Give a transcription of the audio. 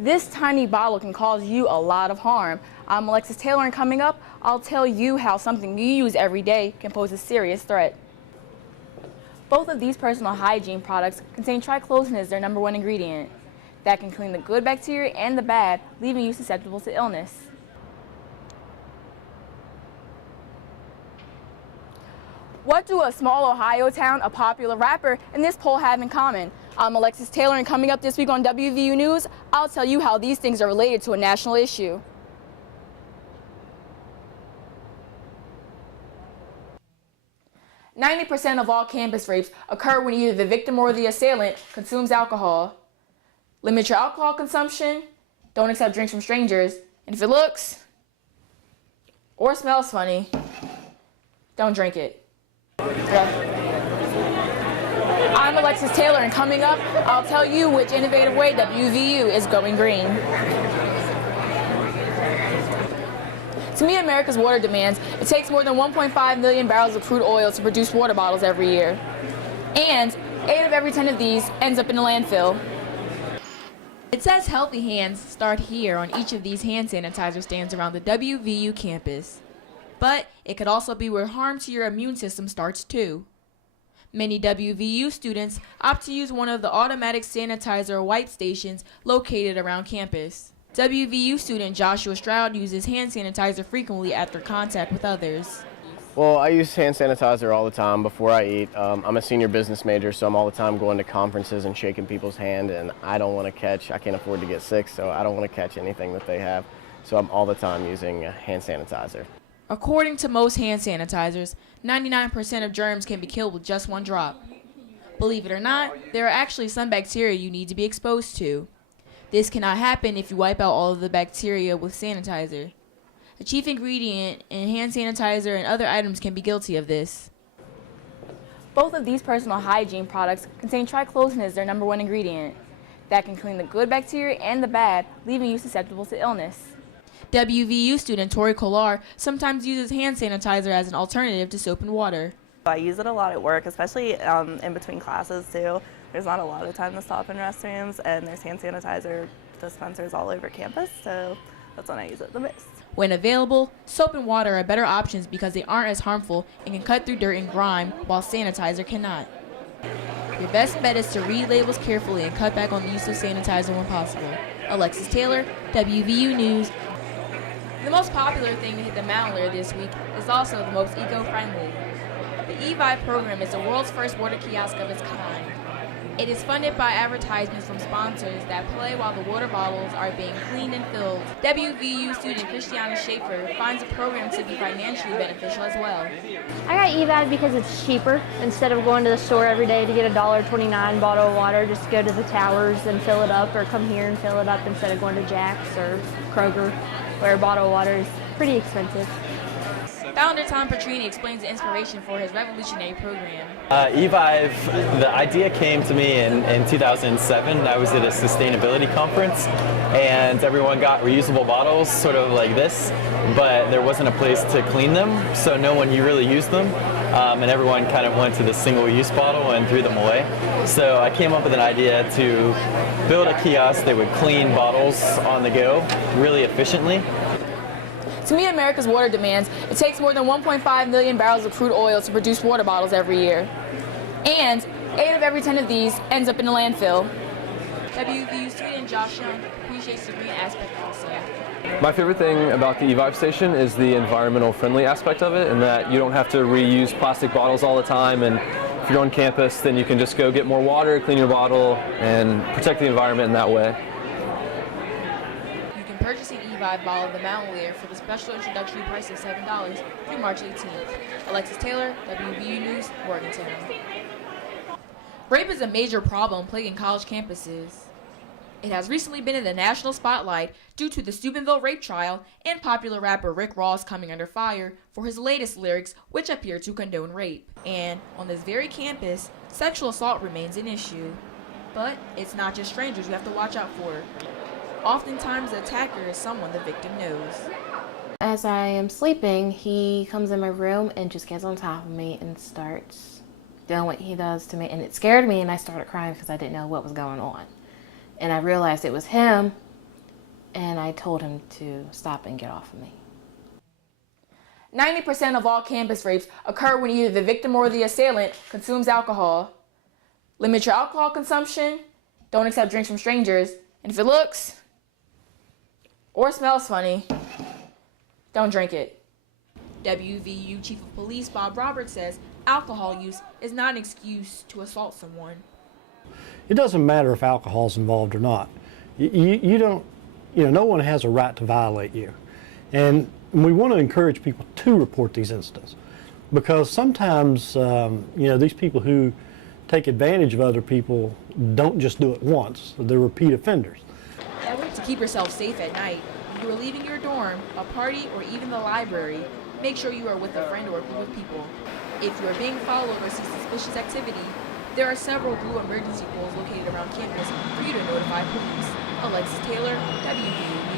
This tiny bottle can cause you a lot of harm. I'm Alexis Taylor, and coming up, I'll tell you how something you use every day can pose a serious threat. Both of these personal hygiene products contain triclosan as their #1 ingredient that can clean the good bacteria and the bad, leaving you susceptible to illness. What do a small Ohio town, a popular rapper, and this poll have in common? I'm Alexis Taylor, and coming up this week on WVU News, I'll tell you how these things are related to a national issue. "90% of all campus rapes occur when either the victim or the assailant consumes alcohol. Limit your alcohol consumption, don't accept drinks from strangers, and if it looks or smells funny, don't drink it." I'm Alexis Taylor, and coming up, I'll tell you which innovative way WVU is going green. To meet America's water demands, it takes more than 1.5 million barrels of crude oil to produce water bottles every year. And 8 of every 10 of these ends up in a landfill. It says healthy hands start here on each of these hand sanitizer stands around the WVU campus. But it could also be where harm to your immune system starts too. Many WVU students opt to use one of the automatic sanitizer wipe stations located around campus. WVU student Joshua Stroud uses hand sanitizer frequently after contact with others. Well, I use hand sanitizer all the time before I eat. I'm a senior business major, so I'm all the time going to conferences and shaking people's hand, and I can't afford to get sick, so I don't want to catch anything that they have. So I'm all the time using hand sanitizer. According to most hand sanitizers, 99% of germs can be killed with just one drop. Believe it or not, there are actually some bacteria you need to be exposed to. This cannot happen if you wipe out all of the bacteria with sanitizer. The chief ingredient in hand sanitizer and other items can be guilty of this. Both of these personal hygiene products contain triclosan as their #1 ingredient that can clean the good bacteria and the bad, leaving you susceptible to illness. WVU student Tori Kolar sometimes uses hand sanitizer as an alternative to soap and water. I use it a lot at work, especially in between classes too. There's not a lot of time to stop in restrooms, and there's hand sanitizer dispensers all over campus, so that's when I use it the most. When available, soap and water are better options because they aren't as harmful and can cut through dirt and grime, while sanitizer cannot. Your best bet is to read labels carefully and cut back on the use of sanitizer when possible. Alexis Taylor, WVU News. The most popular thing to hit the mountain layer this week is also the most eco-friendly. The e-Vibe program is the world's first water kiosk of its kind. It is funded by advertisements from sponsors that play while the water bottles are being cleaned and filled. WVU student Christiana Schaefer finds the program to be financially beneficial as well. I got e-Vibe because it's cheaper. Instead of going to the store every day to get a $1.29 bottle of water, just go to the towers and fill it up, or come here and fill it up instead of going to Jack's or Kroger, where a bottle of water is pretty expensive. Founder Tom Petrini explains the inspiration for his revolutionary program. eVive, the idea came to me in 2007. I was at a sustainability conference, and everyone got reusable bottles, sort of like this, but there wasn't a place to clean them, so no one really used them, and everyone kind of went to the single-use bottle and threw them away. So I came up with an idea to build a kiosk that would clean bottles on the go really efficiently. To meet America's water demands, it takes more than 1.5 million barrels of crude oil to produce water bottles every year. And 8 of every 10 of these ends up in a landfill. WVU student Josh Young appreciates the green aspect also. My favorite thing about the eVive station is the environmental friendly aspect of it, and that you don't have to reuse plastic bottles all the time, and if you're on campus then you can just go get more water, clean your bottle, and protect the environment in that way. You can purchase an eVive bottle of the Mountain Layer for the special introductory price of $7 through March 18th. Alexis Taylor, WVU News, Morgantown. Rape is a major problem plaguing college campuses. It has recently been in the national spotlight due to the Steubenville rape trial and popular rapper Rick Ross coming under fire for his latest lyrics, which appear to condone rape. And on this very campus, sexual assault remains an issue. But it's not just strangers you have to watch out for. Oftentimes, the attacker is someone the victim knows. As I am sleeping, he comes in my room and just gets on top of me and starts doing what he does to me. And it scared me, and I started crying because I didn't know what was going on. And I realized it was him and I told him to stop and get off of me. 90% of all campus rapes occur when either the victim or the assailant consumes alcohol. Limit your alcohol consumption, don't accept drinks from strangers, and if it looks or smells funny, don't drink it. WVU Chief of Police Bob Roberts says alcohol use is not an excuse to assault someone. It doesn't matter if alcohol is involved or not. No one has a right to violate you. And we want to encourage people to report these incidents, because sometimes, these people who take advantage of other people don't just do it once. They're repeat offenders. To keep yourself safe at night, if you are leaving your dorm, a party, or even the library, make sure you are with a friend or a group of people. If you are being followed or see suspicious activity, there are several blue emergency poles located around campus for you to notify police. Alexis Taylor, WVU.